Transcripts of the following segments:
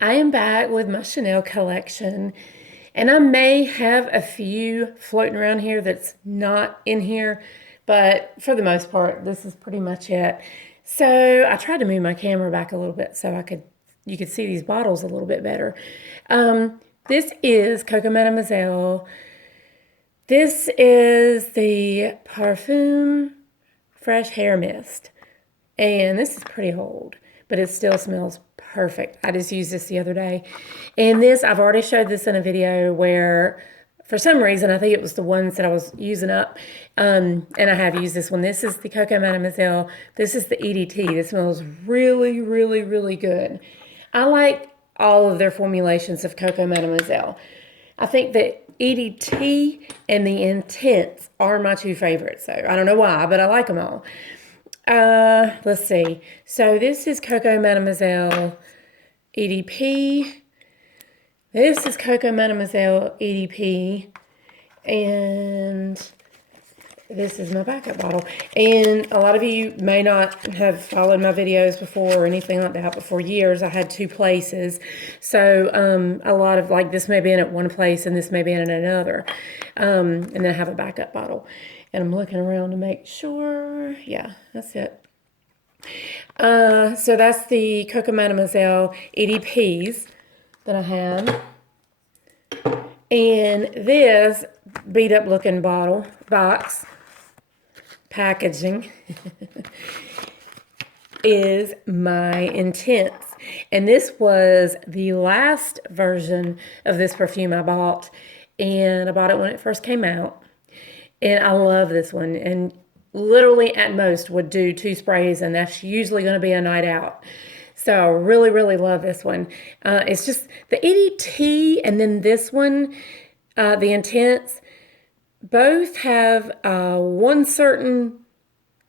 I am back with my Chanel collection, and I may have a few floating around here that's not in here, but for the most part, this is pretty much it. So I tried to move my camera back a little bit so you could see these bottles a little bit better. This is Coco Mademoiselle. This is the Perfume Fresh Hair Mist. And this is pretty old, but it still smells perfect. I just used this the other day. And this, I've already showed this in a video where, for some reason, I think it was the ones that I was using up. And I have used this one. This is the Coco Mademoiselle. This is the EDT. This smells really, really, really good. I like all of their formulations of Coco Mademoiselle. I think the EDT and the Intense are my two favorites. So I don't know why, but I like them all. Let's see. So this is Coco Mademoiselle EDP. This is Coco Mademoiselle EDP. And this is my backup bottle. And a lot of you may not have followed my videos before or anything like that, but for years I had two places. So a lot of, like, this may be in at one place and this may be in another. And then I have a backup bottle. And I'm looking around to make sure. Yeah, that's it. So that's the Coco Mademoiselle EDPs that I have. And this beat up looking box packaging is my Intense. And this was the last version of this perfume I bought. And I bought it when it first came out. And I love this one, and literally at most would do 2 sprays, and that's usually going to be a night out. So I really, really love this one. It's just the EDT and then this one, the Intense, both have one certain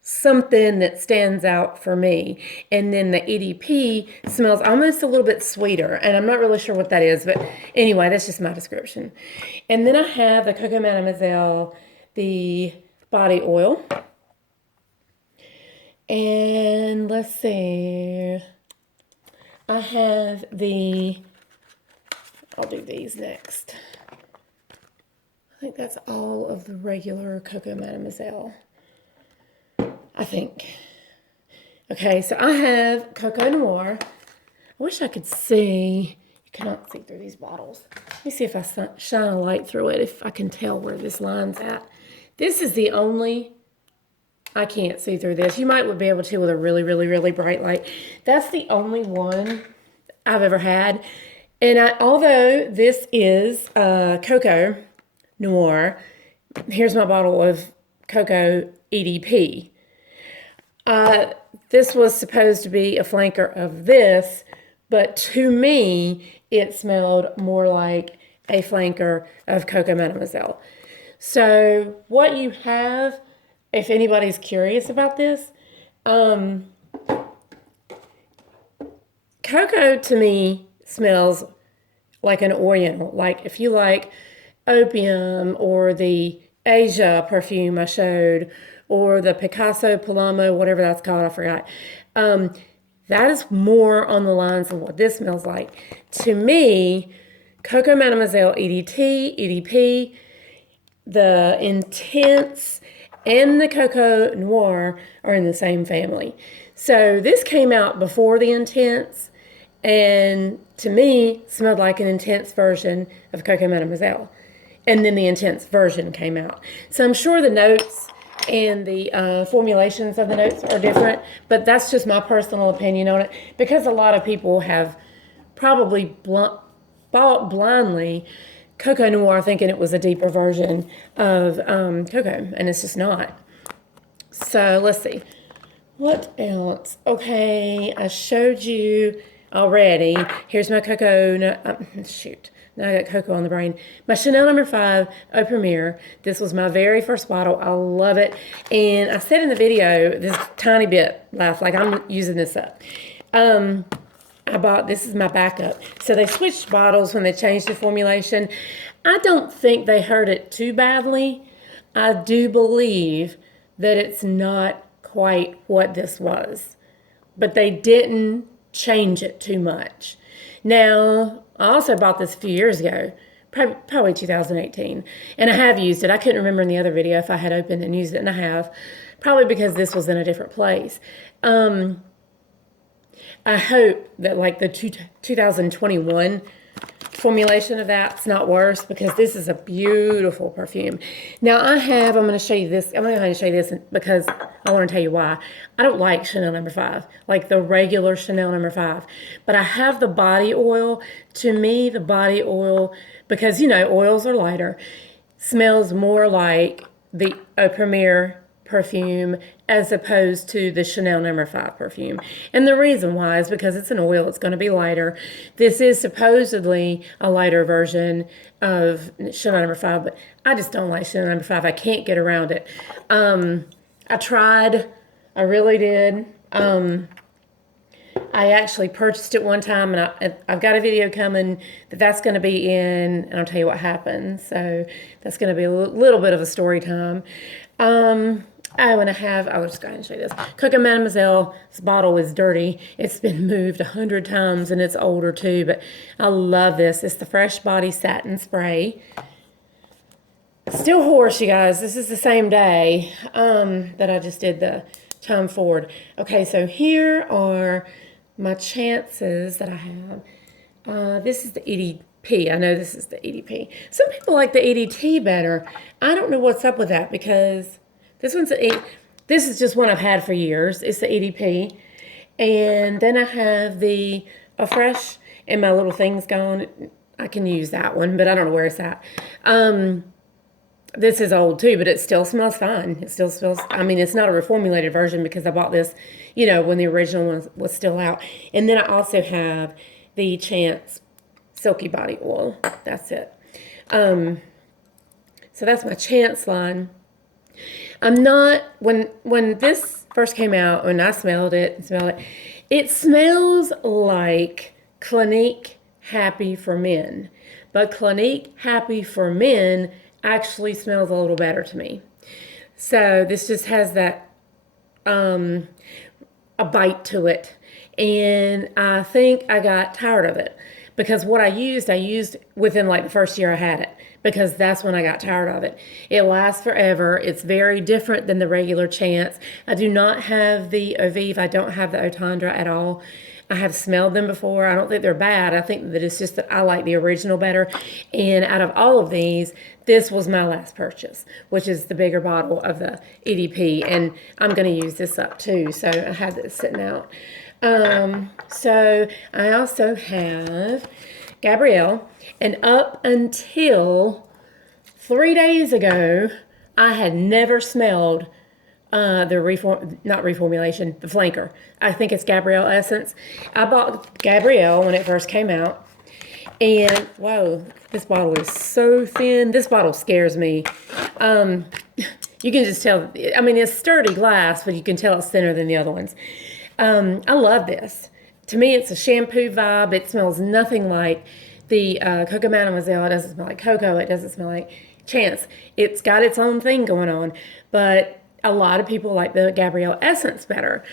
something that stands out for me. And then the EDP smells almost a little bit sweeter, and I'm not really sure what that is, but anyway, that's just my description. And then I have the Coco Mademoiselle, the body oil. And let's see. I have I'll do these next. I think that's all of the regular Coco Mademoiselle. I think. Okay, so I have Coco Noir. I wish I could see. You cannot see through these bottles. Let me see if I shine a light through it, if I can tell where this line's at. This is the only, I can't see through this. You might be able to with a really, really, really bright light. That's the only one I've ever had. And although this is Coco Noir, here's my bottle of Coco EDP. This was supposed to be a flanker of this, but to me, it smelled more like a flanker of Coco Mademoiselle. So what you have, if anybody's curious about this, Coco to me smells like an Oriental. Like if you like Opium or the Asia perfume I showed, or the Picasso Palamo, whatever that's called, I forgot. That is more on the lines of what this smells like. To me, Coco Mademoiselle EDT, EDP, the Intense, and the Coco Noir are in the same family. So this came out before the Intense, and to me, smelled like an Intense version of Coco Mademoiselle. And then the Intense version came out. So I'm sure the notes and the formulations of the notes are different, but that's just my personal opinion on it, because a lot of people have probably bought blindly Coco Noir thinking it was a deeper version of Coco, and it's just not. So let's see. What else? Okay, I showed you already. Here's my Coco, shoot. Now I got Coco on the brain. My Chanel No. 5 Eau Premiere. This was my very first bottle. I love it. And I said in the video, this tiny bit left, like I'm using this up. This is my backup. So they switched bottles when they changed the formulation. I don't think they hurt it too badly. I do believe that it's not quite what this was, but they didn't change it too much. Now, I also bought this a few years ago, probably 2018, and I have used it. I couldn't remember in the other video if I had opened and used it, and I have, probably because this was in a different place. I hope that like the 2021 formulation of that's not worse, because this is a beautiful perfume. Now I'm going to show you this. I'm going to go ahead and show you this because I want to tell you why. I don't like Chanel No. 5, like the regular Chanel No. 5, but I have the body oil. To me, the body oil, because you know oils are lighter, smells more like the Eau Premier perfume as opposed to the Chanel No. 5 perfume. And the reason why is because it's an oil, it's going to be lighter. This is supposedly a lighter version of Chanel No. 5, but I just don't like Chanel No. 5. I can't get around it. I tried, I really did. I actually purchased it one time, and I've got a video coming that's going to be in, and I'll tell you what happened. So that's going to be a little bit of a story time. Oh, and I'll just go ahead and show you this. Coco Mademoiselle's bottle is dirty. It's been moved 100 times, and it's older too, but I love this. It's the Fresh Body Satin Spray. Still horse, you guys. This is the same day that I just did the Tom Ford. Okay, so here are my chances that I have. This is the EDP. I know this is the EDP. Some people like the EDT better. I don't know what's up with that, because this is just one I've had for years. It's the EDP. And then I have the Fresh, and my little thing's gone. I can use that one, but I don't know where it's at. This is old too, but it still smells fine. It still smells, I mean, it's not a reformulated version because I bought this, you know, when the original one was still out. And then I also have the Chance Silky Body Oil. That's it. So that's my Chance line. I'm not, when this first came out, when I smelled it, it smells like Clinique Happy for Men. But Clinique Happy for Men actually smells a little better to me. So this just has that, a bite to it. And I think I got tired of it. Because what I used within like the first year I had it. Because that's when I got tired of it. It lasts forever. It's very different than the regular Chance. I do not have the Eau Vive. I don't have the Eau Tendre at all. I have smelled them before. I don't think they're bad. I think that it's just that I like the original better. And out of all of these, this was my last purchase, which is the bigger bottle of the EDP. And I'm going to use this up too. So I had this sitting out. So I also have Gabrielle. And up until 3 days ago, I had never smelled the flanker. I think it's Gabrielle Essence. I bought Gabrielle when it first came out. And, whoa, this bottle is so thin. This bottle scares me. You can just tell, I mean, it's sturdy glass, but you can tell it's thinner than the other ones. I love this. To me, it's a shampoo vibe. It smells nothing like the Coco Mademoiselle. It doesn't smell like Coco. It doesn't smell like Chance. It's got its own thing going on. But a lot of people like the Gabrielle Essence better.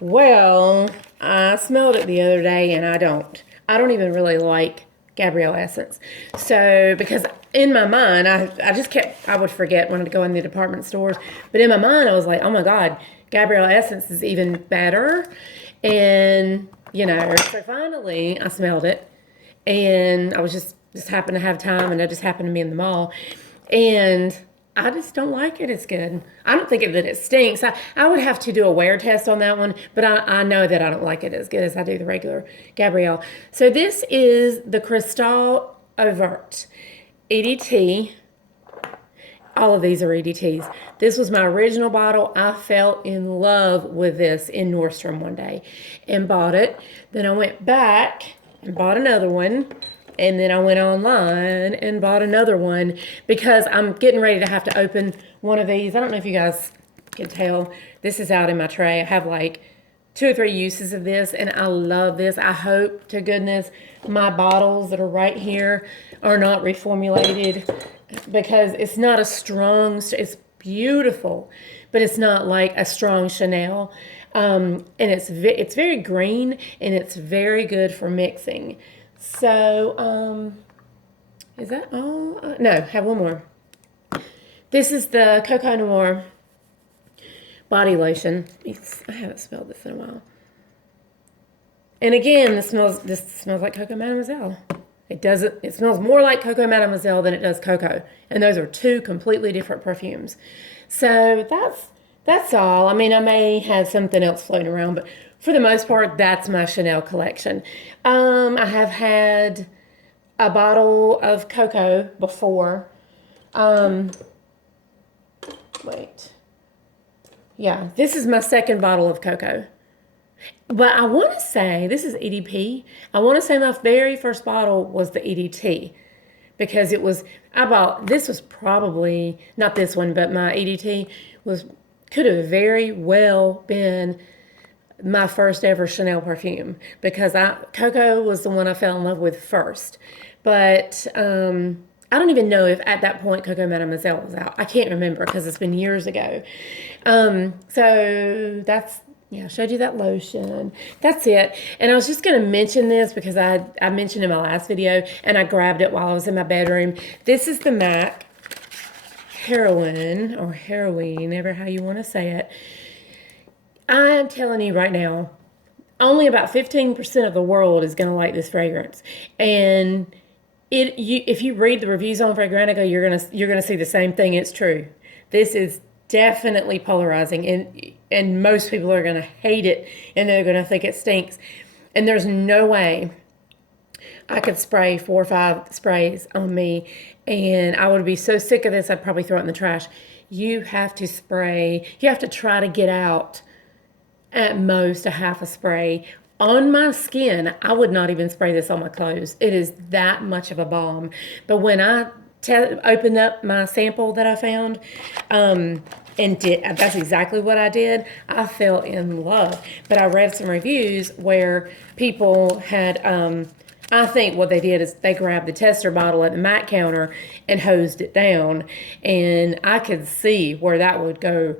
Well, I smelled it the other day, and I don't. I don't even really like Gabrielle Essence. So, because in my mind, I would forget when I'd go in the department stores. But in my mind, I was like, oh my God, Gabrielle Essence is even better. And, you know, so finally I smelled it. And I was just happened to have time, and I just happened to be in the mall. And I just don't like it as good. I don't think that it stinks. I would have to do a wear test on that one, but I know that I don't like it as good as I do the regular Gabrielle. So this is the Cristal Overt Edt. All of these are EDTs. This was my original bottle. I fell in love with this in Nordstrom one day and bought it. Then I went back and bought another one. And then I went online and bought another one because I'm getting ready to have to open one of these. I don't know if you guys can tell. This is out in my tray. I have like 2 or 3 uses of this, and I love this. I hope to goodness my bottles that are right here are not reformulated, because it's not a strong, it's beautiful, but it's not like a strong Chanel. And it's very green, and it's very good for mixing. So, is that all? No, have one more. This is the Coco Noir body lotion. I haven't smelled this in a while. And again, this smells like Coco Mademoiselle. It smells more like Coco Mademoiselle than it does Coco. And those are two completely different perfumes. So that's all. I mean, I may have something else floating around, but for the most part, that's my Chanel collection. I have had a bottle of Coco before. Wait. Yeah, this is my second bottle of Coco. But I want to say, this is EDP. I want to say my very first bottle was the EDT. Because this was probably, not this one, but my EDT could have very well been my first ever Chanel perfume. Because Coco was the one I fell in love with first. But I don't even know if at that point Coco Mademoiselle was out. I can't remember because it's been years ago. So I showed you that lotion. That's it. And I was just going to mention this because I mentioned in my last video, and I grabbed it while I was in my bedroom. This is the MAC Heroine, or Heroine, ever how you want to say it. I'm telling you right now, only about 15% of the world is going to like this fragrance. And if you read the reviews on Fragrantica, you're gonna see the same thing. It's true. This is definitely polarizing, and most people are gonna hate it, and they're gonna think it stinks. And there's no way I could spray 4 or 5 sprays on me, and I would be so sick of this I'd probably throw it in the trash. You have to spray. You have to try to get out at most a half a spray. On my skin, I would not even spray this on my clothes. It is that much of a balm. But when I opened up my sample that I found, that's exactly what I did, I fell in love. But I read some reviews where people had, I think what they did is they grabbed the tester bottle at the MAC counter and hosed it down. And I could see where that would go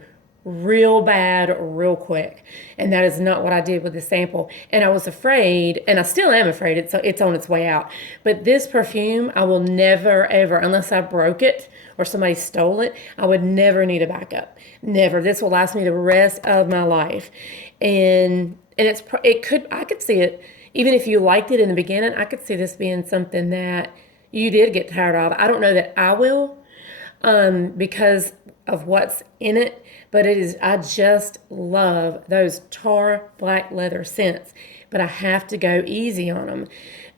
real bad real quick, and that is not what I did with the sample. And I was afraid, and I still am afraid, it's on its way out. But this perfume, I will never ever, unless I broke it or somebody stole it, I would never need a backup. Never. This will last me the rest of my life. And I could see it, even if you liked it in the beginning, I could see this being something that you did get tired of. I don't know that I will, because of what's in it. But I just love those tar black leather scents. But I have to go easy on them.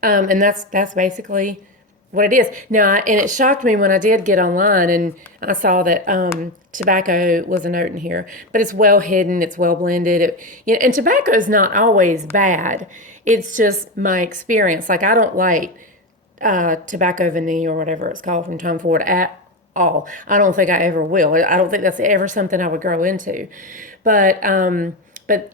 And that's basically what it is. Now, and it shocked me when I did get online and I saw that tobacco was a note in here. But it's well hidden. It's well blended. And tobacco is not always bad. It's just my experience. Like, I don't like tobacco vanilla or whatever it's called from Tom Ford at all. I don't think I ever will. I don't think that's ever something I would grow into. But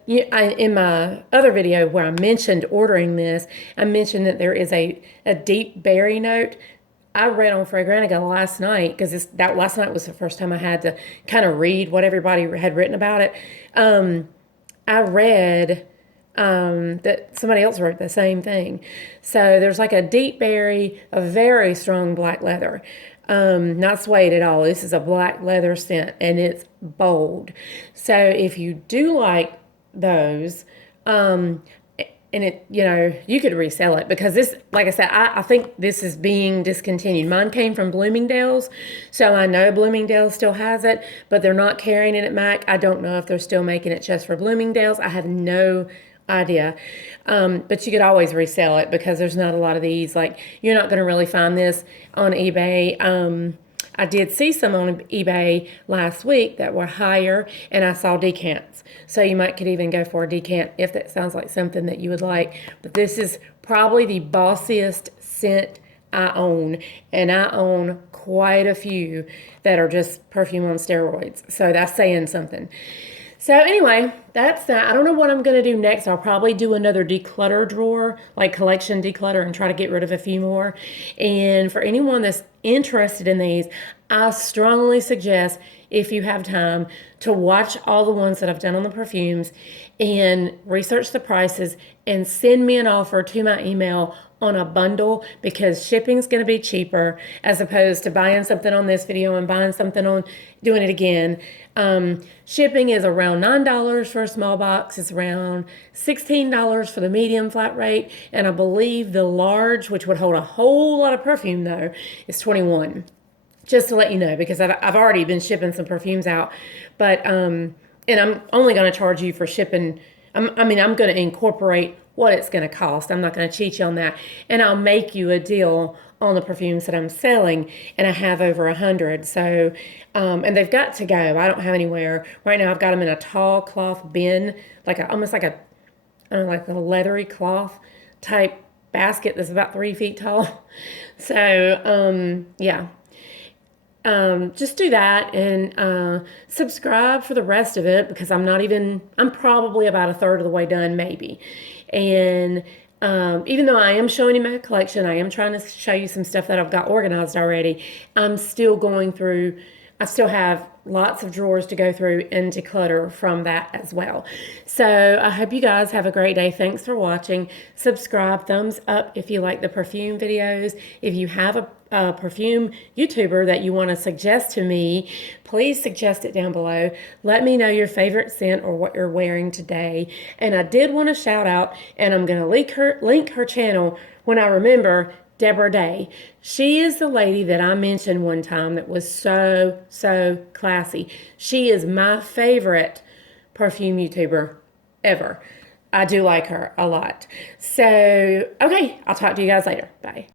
in my other video where I mentioned ordering this, I mentioned that there is a deep berry note. I read on Fragrantica last night, because last night was the first time I had to kind of read what everybody had written about it. I read that somebody else wrote the same thing. So there's like a deep berry, a very strong black leather. Not suede at all. This is a black leather scent, and it's bold. So if you do like those, and you could resell it, because this, like I said, I think this is being discontinued. Mine came from Bloomingdale's, so I know Bloomingdale's still has it, but they're not carrying it at MAC. I don't know if they're still making it just for Bloomingdale's. I have no idea. But you could always resell it, because there's not a lot of these. Like, you're not going to really find this on eBay. I did see some on eBay last week that were higher, and I saw decants. So you could even go for a decant if that sounds like something that you would like. But this is probably the bossiest scent I own, and I own quite a few that are just perfume on steroids. So that's saying something. So anyway, that's that. I don't know what I'm going to do next. I'll probably do another declutter drawer, like collection declutter, and try to get rid of a few more. And for anyone that's interested in these, I strongly suggest, if you have time, to watch all the ones that I've done on the perfumes and research the prices and send me an offer to my email on a bundle, because shipping's going to be cheaper as opposed to buying something on this video and buying something on doing it again. Shipping is around $9 for a small box. It's around $16 for the medium flat rate, and I believe the large, which would hold a whole lot of perfume though, is $21. Just to let you know, because I've already been shipping some perfumes out, but and I'm only going to charge you for shipping. I'm going to incorporate what it's going to cost. I'm not going to cheat you on that. And I'll make you a deal on the perfumes that I'm selling. And I have over 100. So, and they've got to go. I don't have anywhere. Right now I've got them in a tall cloth bin, almost like like a leathery cloth type basket that's about 3 feet tall. So, yeah. Just do that and subscribe for the rest of it, because I'm probably about a third of the way done, maybe. And even though I am showing you my collection, I am trying to show you some stuff that I've got organized already. I'm still going through, I still have lots of drawers to go through and declutter from that as well. So I hope you guys have a great day. Thanks for watching. Subscribe, thumbs up if you like the perfume videos. If you have a perfume YouTuber that you want to suggest to me, please suggest it down below. Let me know your favorite scent or what you're wearing today. And I did want to shout out, and I'm going to link her channel when I remember, Deborah Day. She is the lady that I mentioned one time that was so classy. She is my favorite perfume YouTuber ever. I do like her a lot. So, okay, I'll talk to you guys later. Bye.